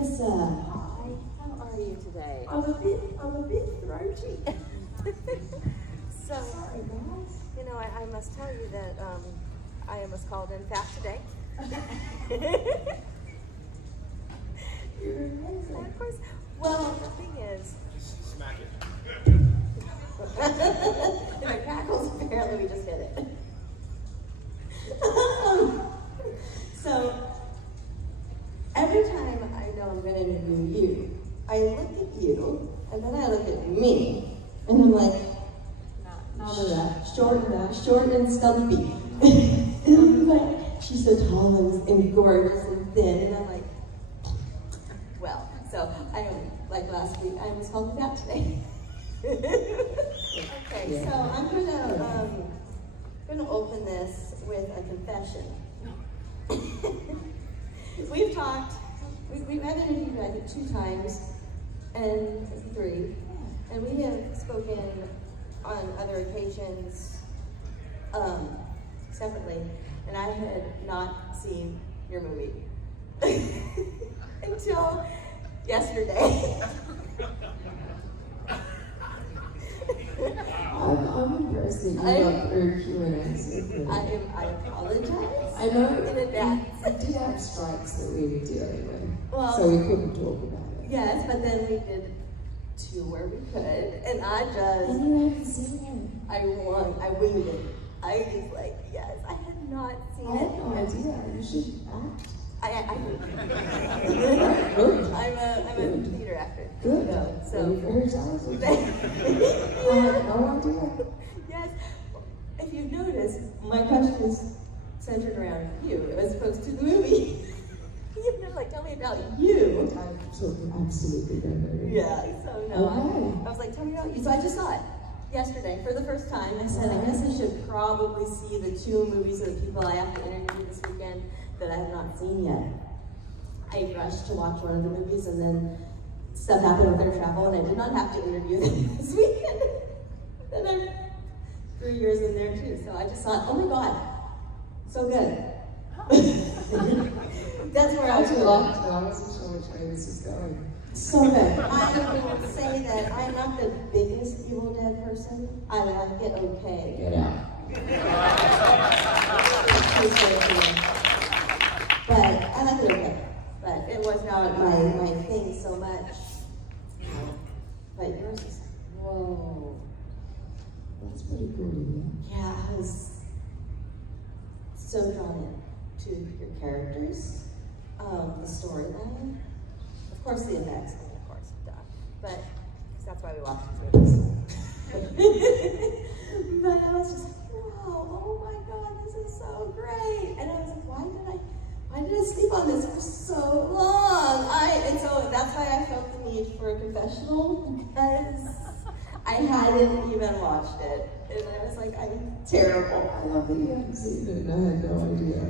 Alyssa. Hi, how are you today? I'm a bit throaty. So, sorry, guys. you know, I must tell you that I was called in fat today. You're amazing. Of course. Well, the thing is, Smack it. If it crackles, apparently we just hit it. So, every time I know I'm going to interview you, I look at you, and then I look at me, and I'm like, not enough, short and stumpy. And I'm like, she's so tall and gorgeous and thin, and I'm like, well, so I am, like last week, I was called fat today. Okay, so I'm gonna open this with a confession. We've talked, we've interviewed you, I think, 2 times, and 3, and we have spoken on other occasions separately, and I had not seen your movie until yesterday. I'm impressed that you got through Q&A. I apologize. I know in advance. We did have strikes that we were dealing with, Well, so we couldn't talk about it. Yes, but then we did 2 where we could, and I just, And you haven't seen one. I winged it. I was like, yes, I had not seen I had it. no idea. You should act. Good. I'm a theater actor. Good. So You're very talented. I had no idea. Yes. If you've noticed, my question is centered around you as opposed to the movie. You've been like, tell me about you. I'm talking absolutely no. Yeah, so no, Okay. I was like, tell me about you. So I just saw it yesterday for the first time. I said, I guess I should probably see the 2 movies of the people I have to interview this weekend that I have not seen yet. I rushed to watch one of the movies, and then stuff happened with their travel, and I did not have to interview them this weekend. And I'm 3 years in there too, so I just thought, oh my God, so good. That's where I was going. I wasn't sure which way this was going. So good. I will say that I'm not the biggest Evil Dead person. I like it okay. Get out. But I like it okay. But it was not my thing so much. But yours is like, whoa. That's pretty good, Yeah, I was so drawn in to your characters, the storyline, of course the effects, of course, duh. But that's why we watch these movies. But I was just like, wow, oh my God, this is so great. And I was like, why did I sleep on this for so long? And so that's why I felt the need for a confessional, because I hadn't even watched it. And I was like, I'm terrible. I love that you haven't seen it and I had no idea.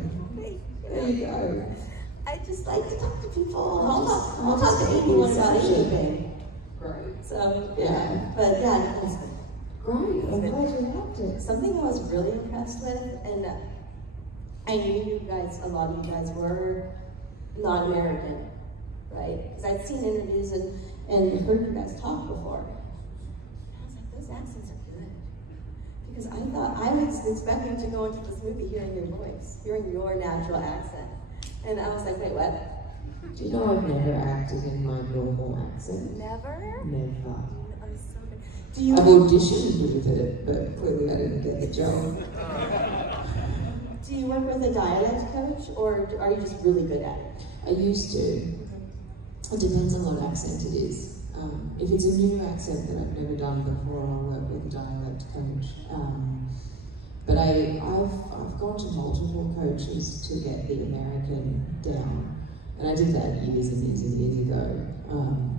There you go. I just like to talk to people. I'll talk to anyone about anything. Great. So, yeah. But yeah, it's Great. I'm glad you loved it. something I was really impressed with, and I knew you guys, a lot of you guys were not American, right? Because I'd seen interviews and heard you guys talk before. I was like, those accents are good. Because I thought, I was expecting to go into this movie hearing your voice, hearing your natural accent. And I was like, wait, what? Do you know I've never acted in my normal accent? never? Never. I'm so good. Do you? I've auditioned with it, but clearly I didn't get the job. Do you work with a dialect coach, or are you just really good at it? I used to. It depends on what accent it is. If it's a new accent that I've never done before, I'll work with a dialect coach. But I've gone to multiple coaches to get the American down. And I did that years and years and years ago.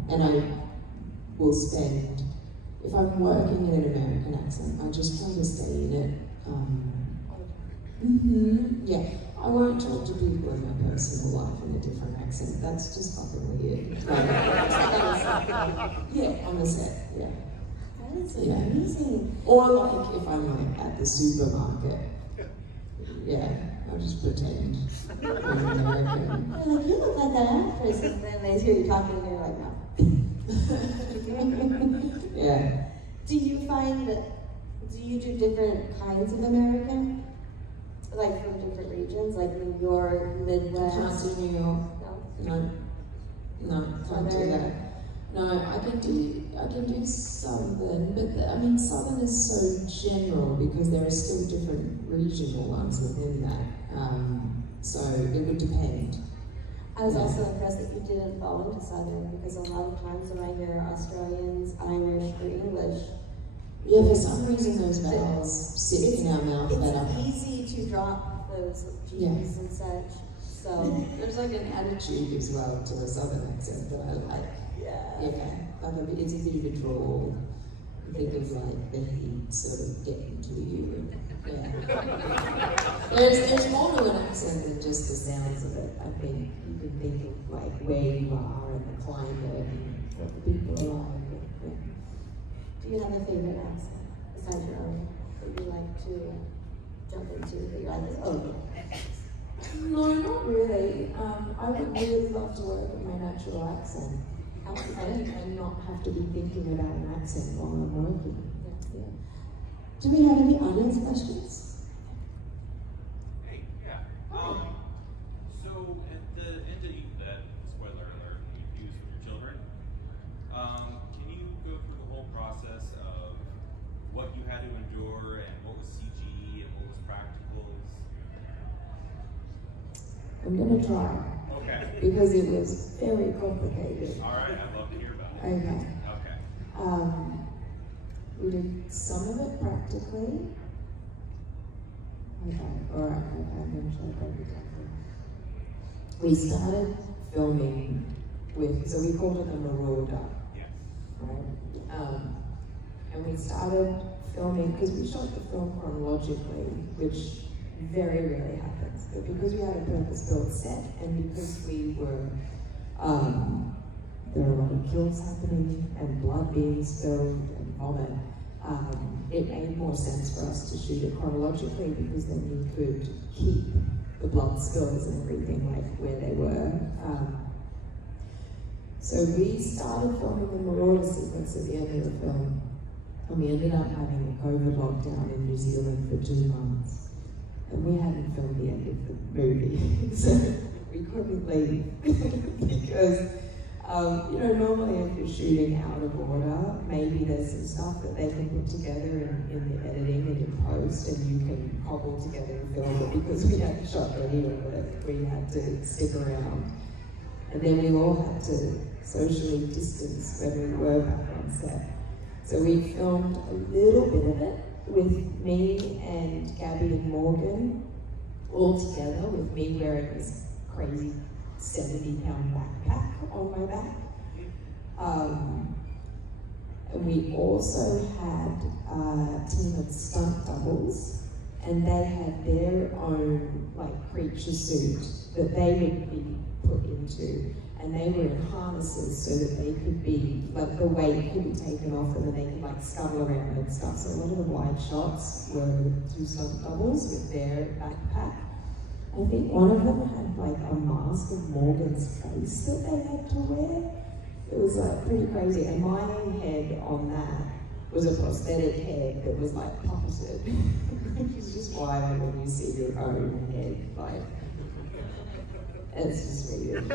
And I will spend, if I'm working in an American accent, I just try to stay in it. Yeah, I won't talk to people in my personal life in a different accent. That's just fucking weird. Yeah, on the set, yeah. That is Yeah. amazing. Or like if I'm like at the supermarket, yeah, I'll just pretend I'm American. Like, you look like that actress and then they hear you talking and you're like, no. Yeah. Do you find that, do you do different kinds of American? Like from different regions, like New York, Midwest? Can't do New York. No, can't do that. No, I can do Southern, but Southern is so general because there are still different regional ones within that. So it would depend. I was also impressed that you didn't fall into Southern because a lot of times when I hear Australians, Irish, or English, yeah, for some reason those vowels sit in our mouth better. It's easy to drop those G's and such. So there's like an attitude as well to a Southern accent that I like. It's easy to draw. Think of like the heat sort of getting to you. There's more to an accent than just the sounds of it. I think you can think of like where you are and the climate and what the people are like. Do you have a favorite accent besides your own that you like to jump into? That you're like, oh yeah. No, not really. I would really love to work with my natural accent. And not have to be thinking about an accent while I'm working. Yeah. Do we have any audience questions? Hey, yeah. So at the end of that, spoiler alert, you use with your children, can you go through the whole process of what you had to endure and what was CG and what was practicals? I'm going to try. Okay. Because it was very complicated. All right, I'd love to hear about it. Okay. Okay. We did some of it practically. Okay, alright, I'm going to try to break it down. We started filming with, so we called it the Marauder. Yeah. Right? And we started filming, because we shot the film chronologically, which very rarely happens, but because we had a purpose-built set and because we were, there were a lot of kills happening and blood being spilled and vomit, it made more sense for us to shoot it chronologically because then we could keep the blood spills and everything like where they were. So we started filming the Marauder sequence at the end of the film, and we ended up having a COVID lockdown in New Zealand for 2 months. And we hadn't filmed the end of the movie, so we couldn't leave because, normally if you're shooting out of order, maybe there's some stuff that they can put together in the editing and in post, and you can cobble together and film it. Because we hadn't shot any of it, we had to stick around, and then we all had to socially distance when we were back on set. So we filmed a little bit of it with me and Gabby and Morgan all together, with me wearing this crazy 70-pound backpack on my back. And we also had a team of stunt doubles, and they had their own creature suit that they would be put into. And they were in harnesses so that they could be, the weight could be taken off and then they could scuttle around and stuff. So a lot of the wide shots were 2 stunt doubles with their backpack. I think one of them had a mask of Morgan's face that they had to wear. It was pretty crazy. And my head on that was a prosthetic head that was puppeted. Which is just wild when you see your own head it's just weird.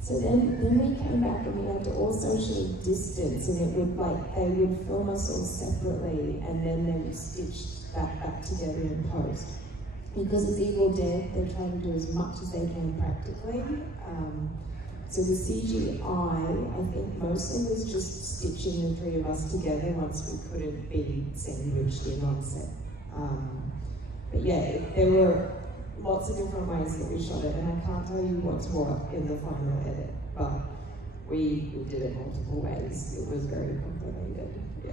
So then we came back and we had to all socially distance, and it would they would film us all separately, and then they would stitch that back together in post. Because it's Evil Dead, they're trying to do as much as they can practically. So the CGI, I think mostly was just stitching the 3 of us together once we couldn't be sandwiched in on set. But yeah, there were lots of different ways that we shot it, and I can't tell you what's what in the final edit, but we did it multiple ways. It was very complicated, yeah.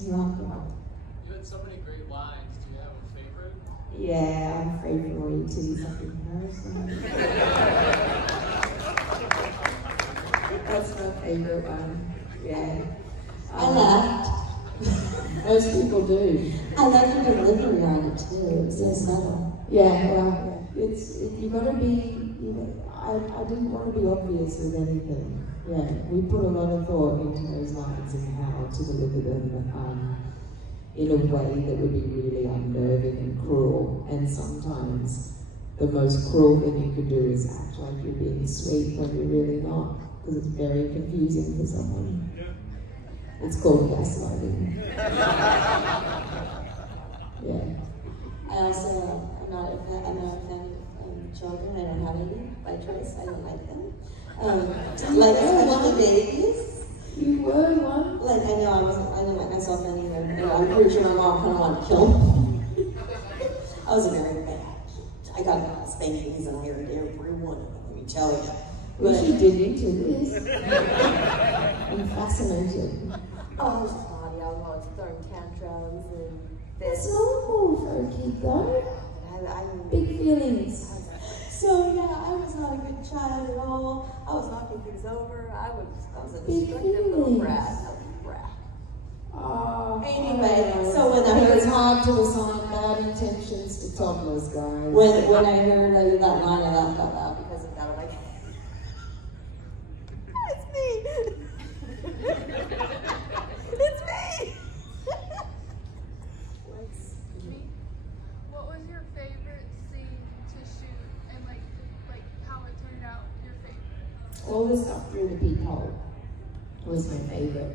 You're welcome. You had so many great lines. Do you have a favorite? Yeah, I'm afraid for all you titties up in person. That's my favorite one, yeah. I laughed. Most people do. I love your delivery on it too. It was so subtle. Yeah, well, you gotta be, you know, I didn't want to be obvious with anything. Yeah, we put a lot of thought into those lines and how to deliver them in a way that would be really unnerving and cruel. And sometimes the most cruel thing you can do is act like you're being sweet when you're really not, because it's very confusing for someone. It's called gaslighting. Yeah. I also, I'm not a fan of children. I don't have any by choice. I don't like them. Like, especially babies. You were one? Like, I didn't like myself then either. And I'm pretty sure my mom kind of wanted to kill me. I was a very bad. I got spankings and I heard every one of them, let me tell you. But she did into this. I'm fascinated. Oh, I was just naughty. I was always throwing tantrums and It's this. normal for a kid though. Big feelings. So yeah, I was not a good child at all. I was knocking things over. I was a destructive little brat. I was a brat. Oh, Anyway, so when I heard it's hard to assign bad intentions to toddlers, guys. when I heard that line, I laughed out loud because of that. I'm like, it's me. It's me. What was your favorite scene to shoot, and like how it turned out? Your favorite? All the stuff through the peephole was my favorite.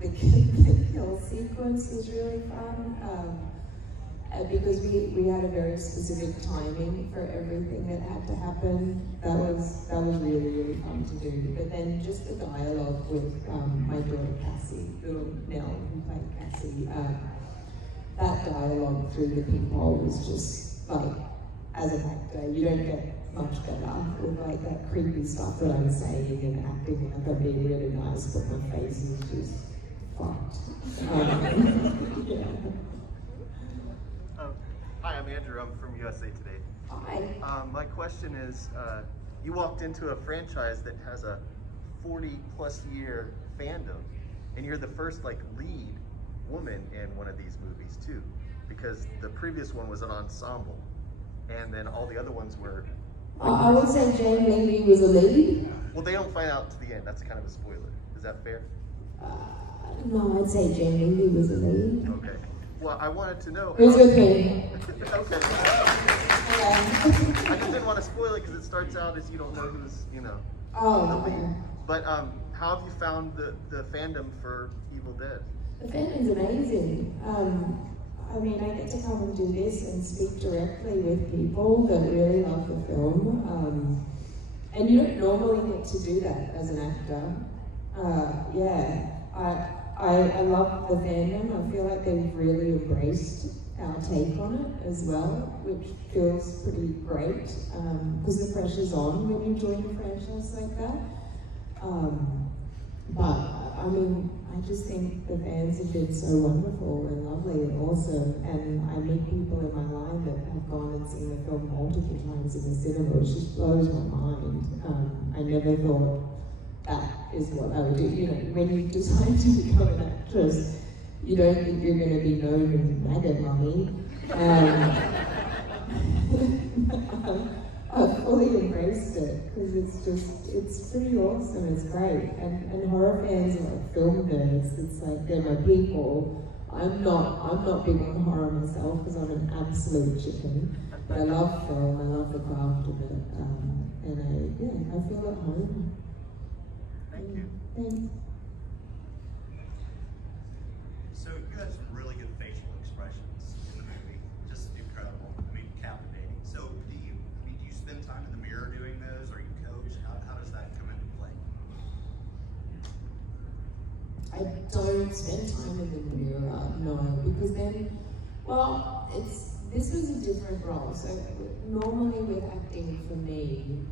The kill sequence was really fun because we had a very specific timing for everything that had to happen. That was really fun to do. But then just the dialogue with my daughter Cassie, little Nell who played Cassie. That dialogue through the peephole was just like, as an actor, you don't get much better with like that creepy stuff that I'm saying and acting like I'm being really nice, but my face is just fucked. Yeah. Hi, I'm Andrew. I'm from USA Today. Hi. My question is, you walked into a franchise that has a 40-plus year fandom, and you're the first like lead woman in one of these movies too, because the previous one was an ensemble, and then all the other ones were. I would say Jane Levy was a lead. Well, they don't find out to the end. That's kind of a spoiler. Is that fair? No, I'd say Jane Levy was a lead. Okay. Well, I wanted to know. Who's with me? Okay. I just didn't want to spoil it because it starts out as you don't know who's, you know. Oh, the lead. okay. But how have you found the fandom for Evil Dead? The fandom's amazing. I mean, I get to come and do this and speak directly with people that really love the film. And you don't normally get to do that as an actor. Yeah, I love the fandom. I feel like they've really embraced our take on it as well, which feels pretty great because the pressure's on when you join a franchise like that. But I mean, I just think the fans have been so wonderful and lovely and awesome, and I meet people in my line that have gone and seen the film multiple times in the cinema, which just blows my mind. I never thought that is what I would do. You know, when you decide to become an actress, you don't think you're going to be known as MAGA Mummy. I've fully embraced it because it's pretty awesome, it's great. And horror fans are like film nerds, it's like they're my people. I'm not big on horror myself because I'm an absolute chicken. But I love film, I love the craft of it. And I feel at home. Thank you. Thanks. So you had some really good facial expressions in the movie, just incredible. I mean, captivating. So do you spend time in the mirror doing those? Are you coached? How does that come into play? I don't spend time in the mirror, no, because then, well, this was a different role. So normally with acting for me,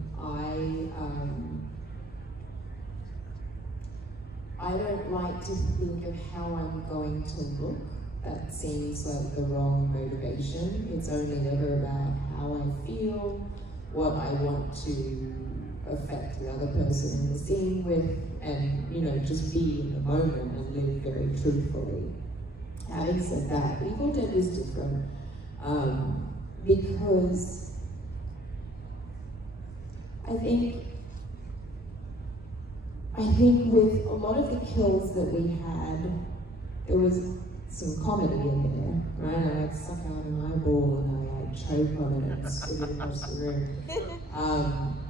I don't like to think of how I'm going to look. That seems like the wrong motivation. It's only ever about how I feel, what I want to affect the other person in the scene with, and you know, just be in the moment and live very truthfully. Having said that, Evil Dead was different. because I think with a lot of the kills that we had, there was some comedy in there, right? I like suck out an eyeball and I like choke on it and spit it across the room.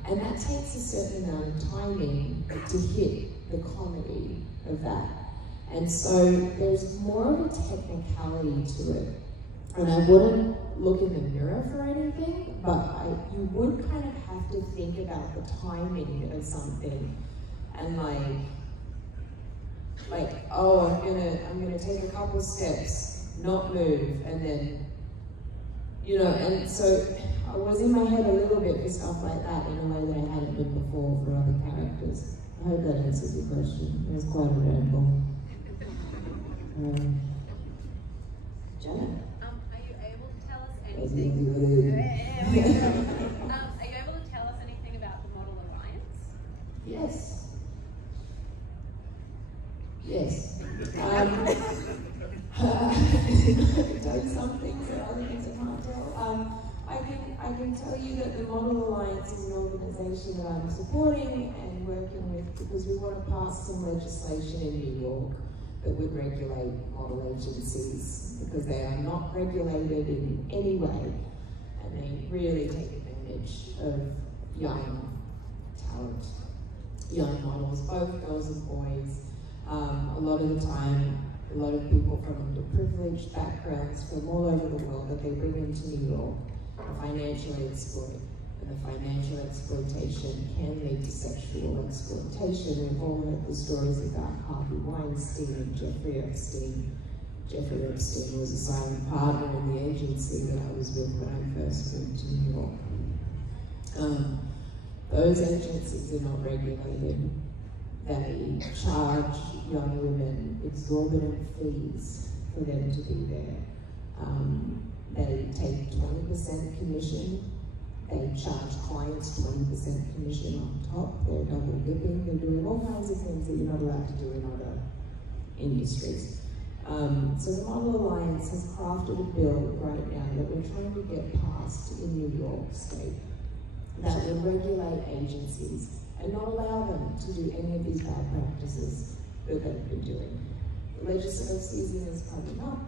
And that takes a certain amount of timing to hit the comedy of that. And so there's more of a technicality to it. And I wouldn't look in the mirror for anything, but you would kind of have to think about the timing of something. And like, oh, I'm gonna take a couple steps, not move, and then, you know, and so I was in my head a little bit for stuff like that in a way that I hadn't been before for other characters. I hope that answers your question. It was quite a ramble. Jenna? Are you able to tell us anything? Are you able to tell us anything about the Model Alliance? Yes. Yes. I can tell you some things and other things I can't tell. I can tell you that the Model Alliance is an organization that I'm supporting and working with because we want to pass some legislation in New York that would regulate model agencies because they are not regulated in any way and they really take advantage of young talent, young models, both girls and boys. A lot of the time, a lot of people from underprivileged backgrounds from all over the world that they bring into New York are financially exploited. And the financial exploitation can lead to sexual exploitation. We've all heard the stories about Harvey Weinstein and Jeffrey Epstein. Jeffrey Epstein was a silent partner in the agency that I was with when I first moved to New York. Those agencies are not regulated. They charge young women exorbitant fees for them to be there. They take 20% commission. They charge clients 20% commission on top. They're double dipping. They're doing all kinds of things that you're not allowed to do in other industries. So the Model Alliance has crafted a bill right now that we're trying to get passed in New York State that will regulate agencies and not allow them to do any of these bad practices that they've been doing. The legislative season is coming up.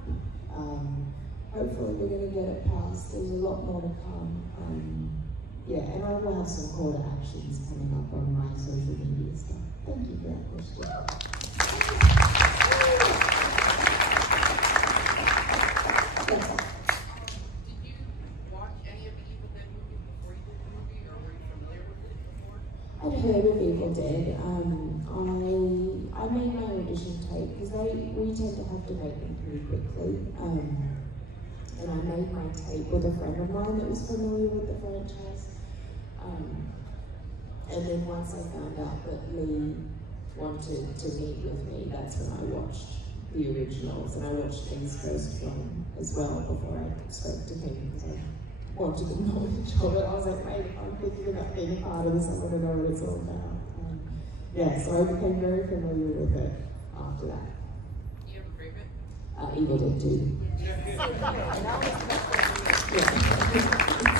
Hopefully we're going to get it passed. There's a lot more to come. Yeah, and I will have some call to actions coming up on my social media stuff. Thank you for that question. Did you watch any of the Evil Dead movies before you did the movie, or were you familiar with it before? I'd heard of Evil Dead. I made my audition tape because we tend to have to make them pretty quickly. And I made my tape with a friend of mine that was familiar with the franchise. And then once I found out that Lee wanted to meet with me, that's when I watched the originals. And I watched Lee's first film as well before I spoke to him because I wanted the knowledge of it. I was like, mate, if I'm thinking about being part of this, I want to know what it's all about. Yeah, so I became very familiar with it after that. Do you have a favorite? Evil Dead 2.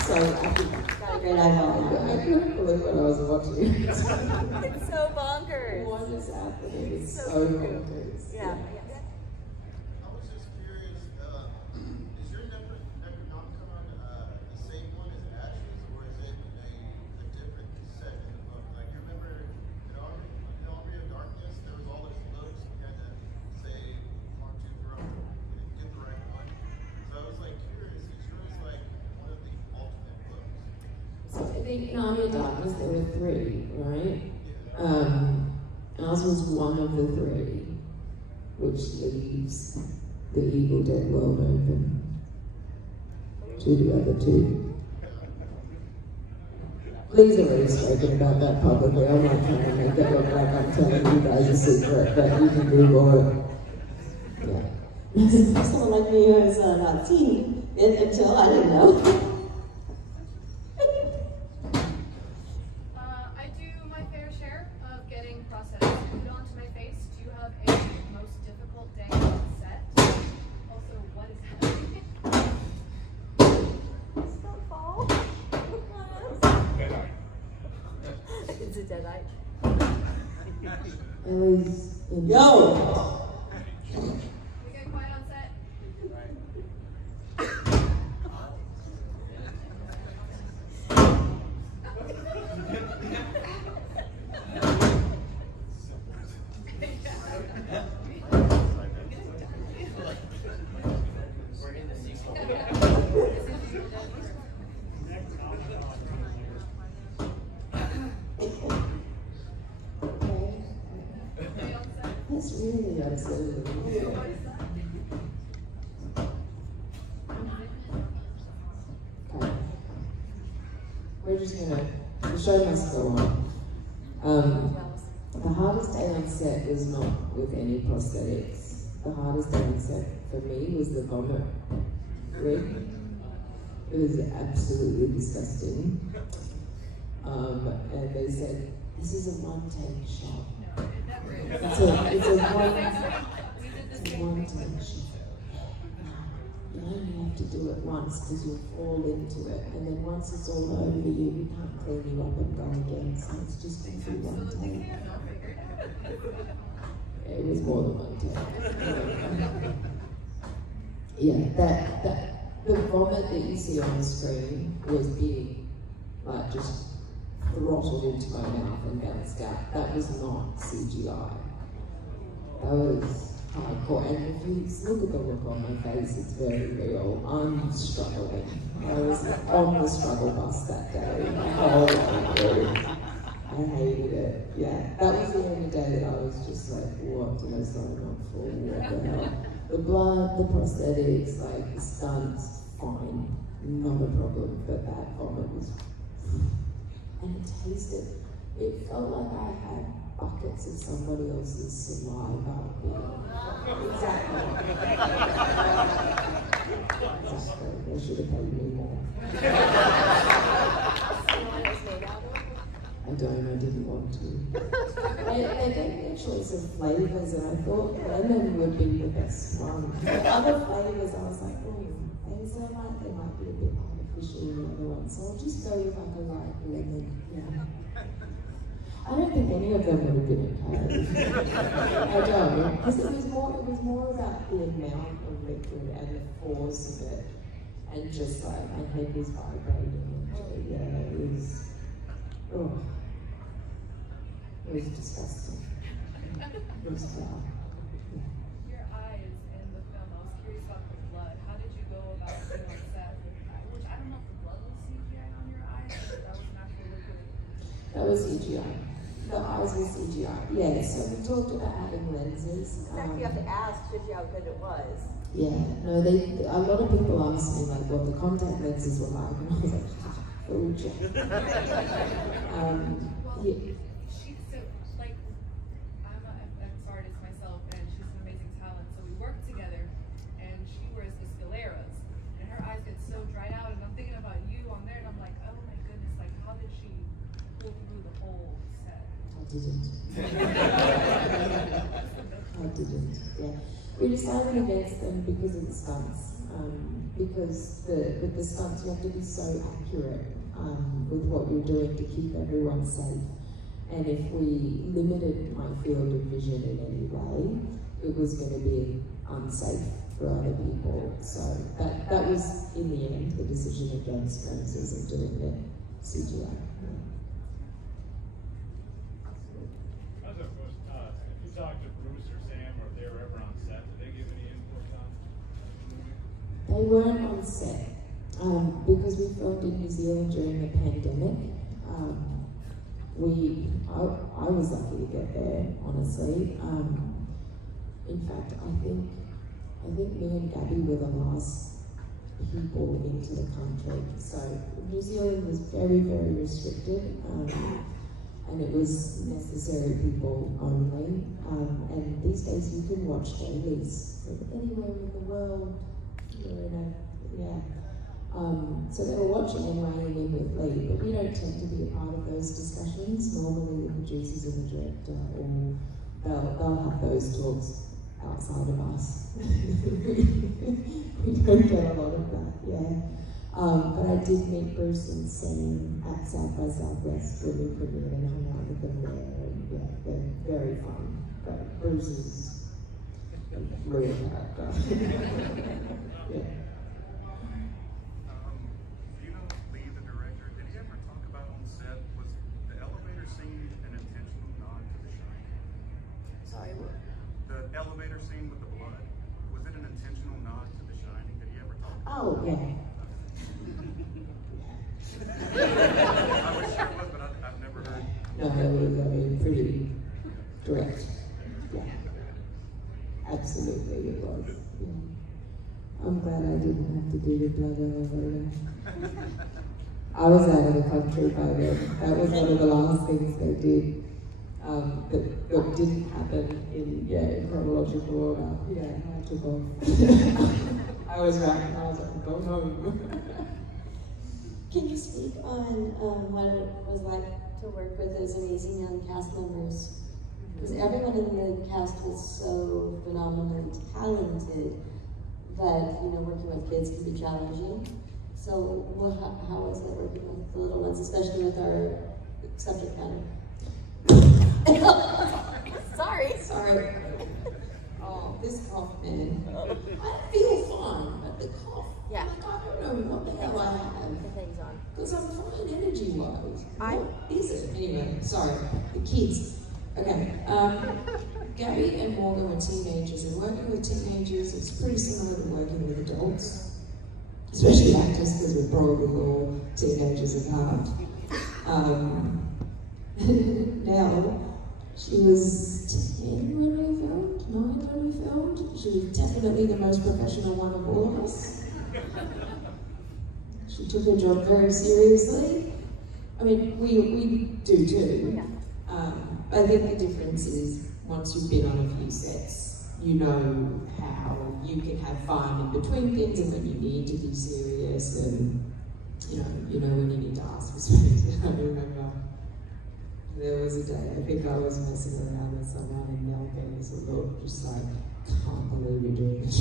So I think Got a great eyeball. I couldn't believe what I was watching. It's so bonkers. What is happening? It's so bonkers. Yeah. I was just curious, is your Necronomicon the same one as Ashes, or is it a different set in the book? Like, you remember in Army of Darkness, there was all those books, you had to say, mark to throne, and get the right one. So I was like curious, is yours like one of the ultimate books? So I think in Army of Darkness there were 3, right? Ours was one of the 3, which leaves the Evil Dead world open to the other 2. Lee's already spoken about that publicly. I'm not trying to make it look like I'm telling you guys a secret, but you can Google it. Yeah. Someone like me who has not seen it until I didn't know. I do my fair share of getting prosthetics put onto my face. Do you have a most difficult day on set? Also, what is happening? tonight. Ellie's in. We get quiet on set. That's really unsettling. Okay. We're just gonna, the show must go on. The hardest day on set was not with any prosthetics. The hardest day on set for me was the vomit rig. It was absolutely disgusting. And they said, this is a one-take shot. It's a one-take shot. You only have to do it once because you'll fall into it. And then once it's all over you, we can't clean you up and go again. So it's just going to be one take. It was more than one take. Yeah, the vomit that you see on the screen was being like just throttled into my mouth and bounced out. That was not CGI. That was hardcore. And if you look at the look on my face, it's very real. I'm struggling. I was on the struggle bus that day. Oh my God. I hated it. Yeah, that was the only day that I was just like, what did I sign up for? What the hell? The blood, the prosthetics, like the stunts, fine, not a problem. But that vomit was, and it tasted. It felt like I had buckets of somebody else's saliva. Exactly. They should have paid me more. I didn't want to. They gave me a choice of flavors, and I thought lemon would be the best one. The other flavors, I was like, oh, they might be a bit artificial in the other ones, so I'll just go with like a light lemon. Yeah. I don't think any of them would have been okay. I don't, because it was more about the amount of liquid and the force of it, and just like my head was vibrating. Yeah, it was. Oh, it was disgusting. It was foul. Yeah. Your eyes in the film, I was curious about the blood. How did you go about being on set with that? Which I don't know if the blood was CGI on your eyes, or that was natural liquid. That was CGI. The eyes were CGI. Yeah, so we talked about adding lenses. In fact, you have to ask Gigi how good it was. Yeah, no, a lot of people asked me like what the contact lenses were like, and I was like, oh, yeah. Yeah. She's so, like, I'm an FX artist myself, and she's an amazing talent, so we work together, and she wears the scleras, and her eyes get so dried out, and I'm thinking about you on there, and I'm like, oh my goodness, like, how did she pull through the whole set? I didn't. I didn't, yeah. We decided against them because of the stunts. Because with the stunts you have to be so accurate with what you're doing to keep everyone safe. And if we limited my field of vision in any way, it was going to be unsafe for other people. So that was, in the end, the decision against lenses and doing the CGI. Yeah. If you talked to Bruce or Sam, or if they were ever on set, did they give any input on the movie? They weren't on set because we filmed in New Zealand during the pandemic. I was lucky to get there, honestly. In fact, I think me and Gabby were the last people into the country. So New Zealand was very, very restricted. And it was necessary people only. And these days you can watch dailies from anywhere in the world. So they were watching and weighing in with Lee, but we don't tend to be a part of those discussions. Normally the producers and the director, or they'll have those talks outside of us. We don't get a lot of that, yeah. But I did meet Bruce and Sam at South by Southwest when we premiered and hung out with them there, and yeah, they're very fun. But Bruce is a real character. Yeah. You know, Lee, the director, did he ever talk about on set, was the elevator scene an intentional nod to The Shining? Sorry, what? The elevator scene with the blood, was it an intentional nod to The Shining? Did he ever talk about Oh, yeah. I wish there was, but I've never heard. No, it was, I mean, pretty direct. Yeah. Absolutely, it was. Yeah. I'm glad I didn't have to do the blood elevator. I was out of the country by then. That was one of the last things they did. That didn't happen in chronological order. Yeah, I took off. I was right, and I was like, go home. Can you speak on what it was like to work with those amazing young cast members? Because everyone in the cast was so phenomenally talented, but working with kids can be challenging. So how was it working with the little ones, especially with our subject matter? Sorry. Oh, this cough, man. I feel fine, but the cough. Yeah. Like, I don't know what the hell I have. Depends on. Because I'm fine energy-wise. What is it? Anyway, sorry. The kids. Okay. Gabby and Morgan were teenagers, and working with teenagers is pretty similar to working with adults. Especially actors, because we're probably all teenagers at heart. Now, she was 10 when we filmed, 9 when we filmed. She was definitely the most professional one of all of us. She took her job very seriously. I mean, we do too. Yeah. I think the difference is once you've been on a few sets, you know how you can have fun in between things and when you need to be serious, and you know when you need to ask for space. I remember there was a day, I think I was messing around with someone and Mel gave us a look, just like, can't believe you're doing this.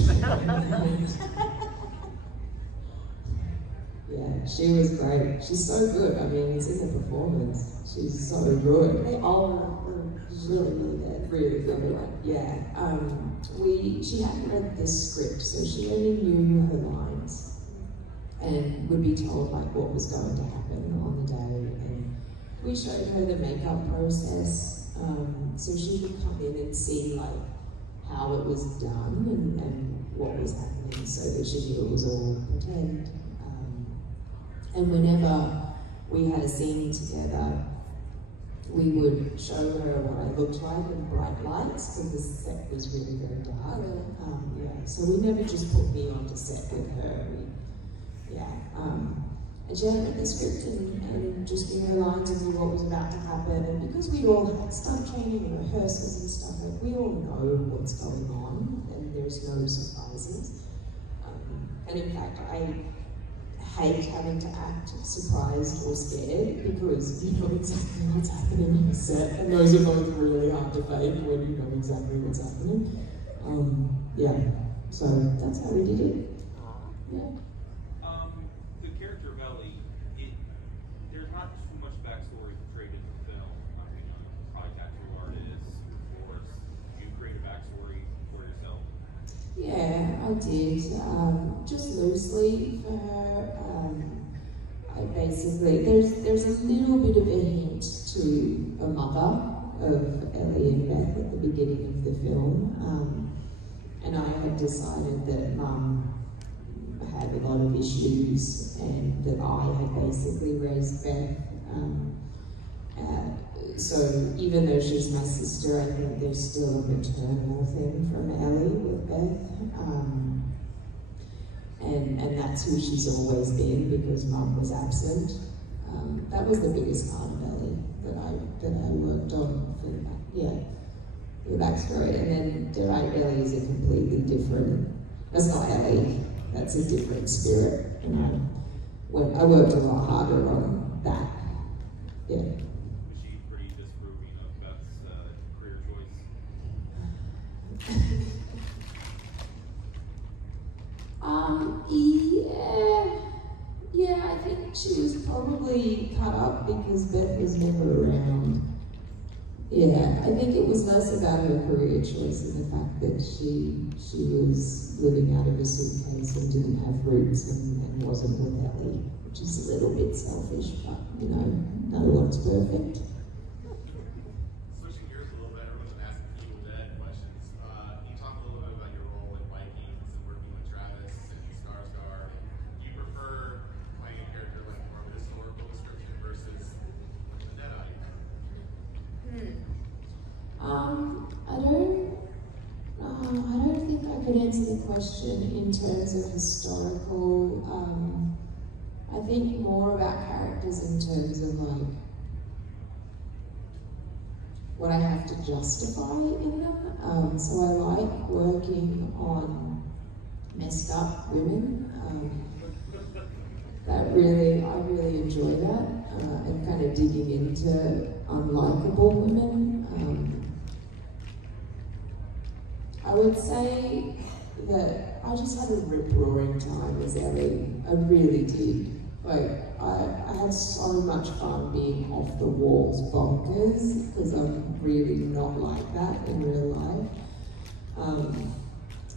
Yeah, she was great. She's so good. I mean, it's in the performance. She's so good. They all were really, really good. Really good. Yeah. She hadn't read this script, so she only knew her lines and would be told like what was going to happen on the day. And we showed her the makeup process, so she could come in and see like how it was done and what was happening, so that she knew it was all pretend. And whenever we had a scene together, we would show her what I looked like in bright lights, because the set was really very dark. Yeah, so we never just put me onto set with her. And she hadn't read the script and just knew her lines and knew what was about to happen. And because we all had stunt training and rehearsals and stuff, like, we all know what's going on, and there's no surprises. And in fact, I hate having to act surprised or scared, because you know exactly what's happening on the set, and those are both really hard to fake when you know exactly what's happening. Yeah, so that's how we did it. Yeah. The character of Ellie, there's not too much backstory portrayed in the film. I mean, probably tattoo artist, of course. You create a backstory for yourself. Yeah, I did. Just loosely for her. I basically, there's a little bit of a hint to a mother of Ellie and Beth at the beginning of the film. And I had decided that Mum had a lot of issues and that I had basically raised Beth. So even though she's my sister, I think there's still a maternal thing from Ellie with Beth. And that's who she's always been, because Mum was absent. That was the biggest part of Ellie that I worked on for the backstory. And then Ellie is a completely different, that's not Ellie, that's a different spirit. And I worked a lot harder on that. Yeah. Was she pretty disapproving of Beth's career choice? really cut up because Beth was never around. Yeah, I think it was less about her career choice and the fact that she was living out of a suitcase and didn't have roots and wasn't with Ellie, which is a little bit selfish, but you know, no one's perfect. Switching gears a little bit, everyone's been asking Evil Dead questions. Can you talk a little bit about your role in Vikings and working with Travis and Skarsgård? Do you prefer playing a character like more of a historical description versus the Deadite? I don't think I could answer the question in terms of historical. I think more about characters in terms of like what I have to justify in them. So I like working on messed up women. I really enjoy that, and kind of digging into unlikable women. I would say that I just had a rip-roaring time as Ellie. I really did. Like, I had so much fun being off the walls bonkers, because I'm really not like that in real life.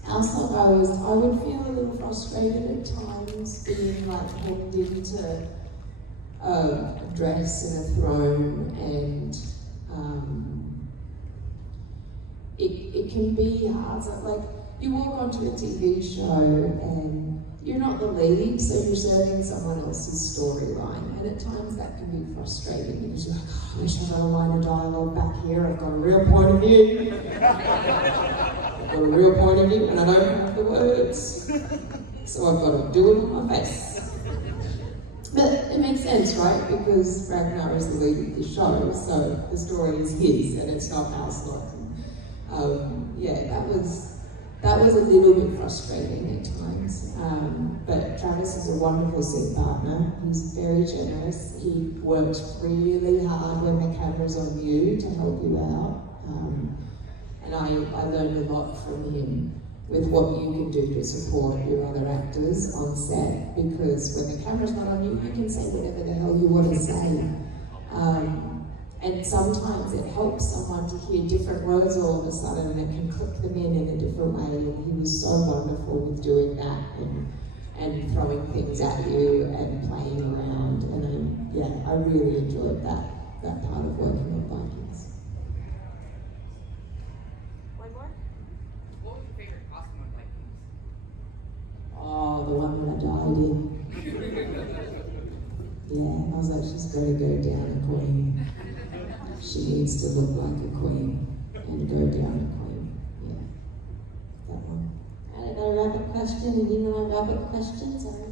Also, I would feel a little frustrated at times being like hemmed into a dress and a throne, and it can be hard. So, like, you walk onto a TV show and you're not the lead, so you're serving someone else's storyline, and at times that can be frustrating because you're like, oh, I wish I got a line of dialogue back here. I've got a real point of view. I've got a real point of view, and I don't have the words, so I've got to do it with my face. But it makes sense, right? Because Ragnar is the lead of the show, so the story is his, and it's not our story. Yeah, that was a little bit frustrating at times. But Travis is a wonderful scene partner. He's very generous. He works really hard when the camera's on you to help you out. And I learned a lot from him with what you can do to support your other actors on set, because when the camera's not on you, you can say whatever the hell you want to say. And sometimes it helps someone to hear different words all of a sudden, and it can click them in a different way. And he was so wonderful with doing that and throwing things at you and playing around. And yeah, I really enjoyed that part of working on Vikings. One more? What was your favorite costume on Vikings? Oh, the one that I died in. Yeah, I was like, she's got to go down a queen. She needs to look like a queen and go down a queen. Yeah, that one. And I got a wrap-up question, and you know my wrap-up questions are?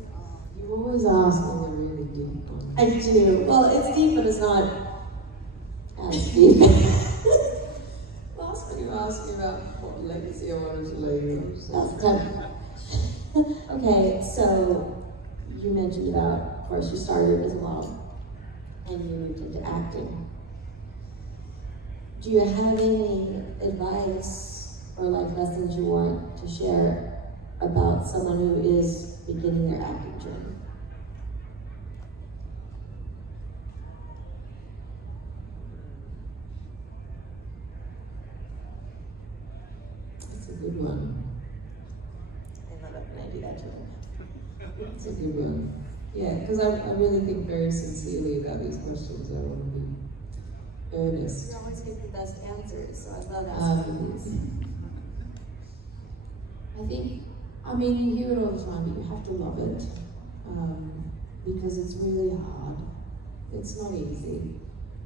You always ask me the really deep ones. I do. Well, it's deep, but it's not as deep. Last time you asked me about what legacy I wanted to leave. That's done. Okay, so you mentioned about, of course, you started as a mom and you moved into acting. Do you have any advice or life lessons you want to share about someone who is beginning their acting journey? That's a good one. I love it when I do that to them. That's a good one. Yeah, because I really think very sincerely about these questions. I want to be earnest. You always give the best answers, so I love asking these. I mean, you hear it all the time, but you have to love it, because it's really hard. It's not easy.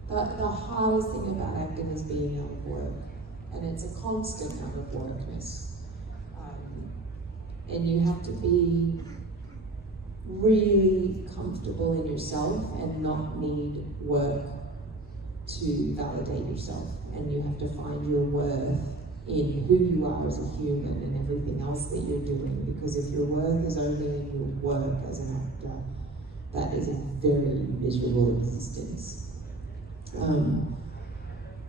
The hardest thing about acting is being out of work, and it's a constant out of workness. And you have to be really comfortable in yourself and not need work to validate yourself, and you have to find your worth in who you are as a human and everything else that you're doing, because if your worth is only in your work as an actor, that is a very miserable existence.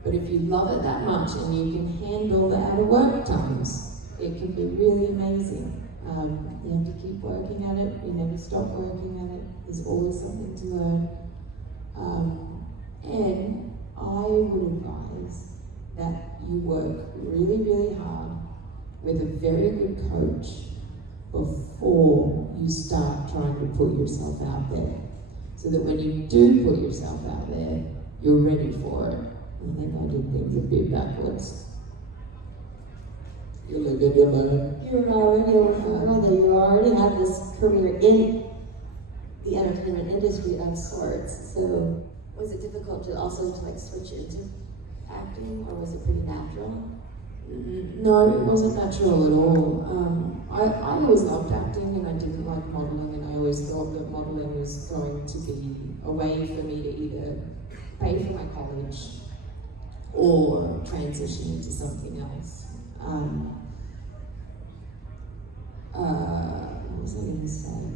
But if you love it that much and you can handle the out of work times, it can be really amazing. You have to keep working at it, you never stop working at it, there's always something to learn. And I would advise that you work really, really hard with a very good coach before you start trying to put yourself out there. So that when you do put yourself out there, you're ready for it. I think I did things a bit backwards. You live in your life. You already have this career in the entertainment industry of sorts. So was it difficult to also like switch into acting, or was it pretty natural? No, it wasn't natural at all. I always loved acting, and I didn't like modelling, and I always thought that modelling was going to be a way for me to either pay for my college or transition into something else. What was I going to say?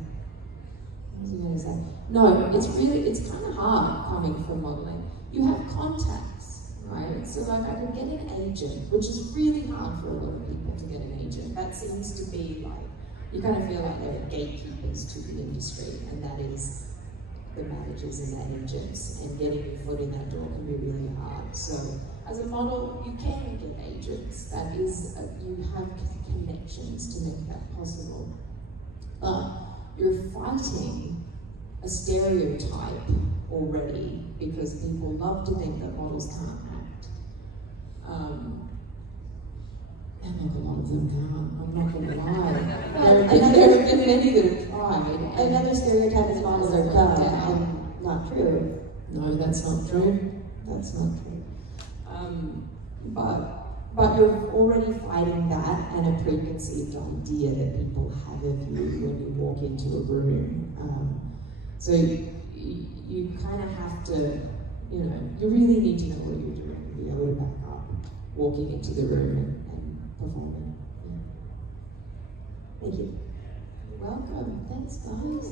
No, it's kind of hard coming from modelling. You have contacts, right? So like I could get an agent, which is really hard for a lot of people to get an agent. That seems to be like, you kind of feel like there are gatekeepers to the industry, and that is the managers and the agents, and getting your foot in that door can be really hard. So as a model, you can get agents. That is, you have connections to make that possible. But you're fighting a stereotype already, because people love to think that models can't act. And like a lot of them can't, I'm not going to lie. There have been many that have tried. Another stereotype is models are dumb, and not true. No, that's not true. That's not true. But you're already fighting that and a preconceived idea that people have of you when you walk into a room. So you kind of have to, you really need to know what you're doing to be able to back up walking into the room and performing. Yeah. Thank you. You're welcome. Thanks, guys.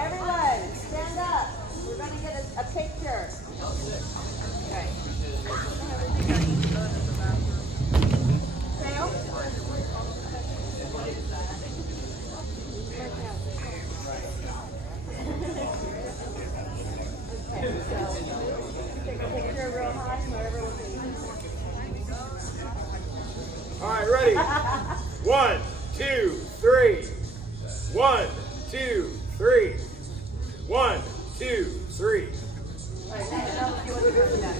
Everyone, stand up. We're going to get a picture. Okay. Take a picture real high so everyone can see. All right, ready? 1, 2, 3. 1, 2, 3. 1, 2, 3. All right, now, you want to go to that.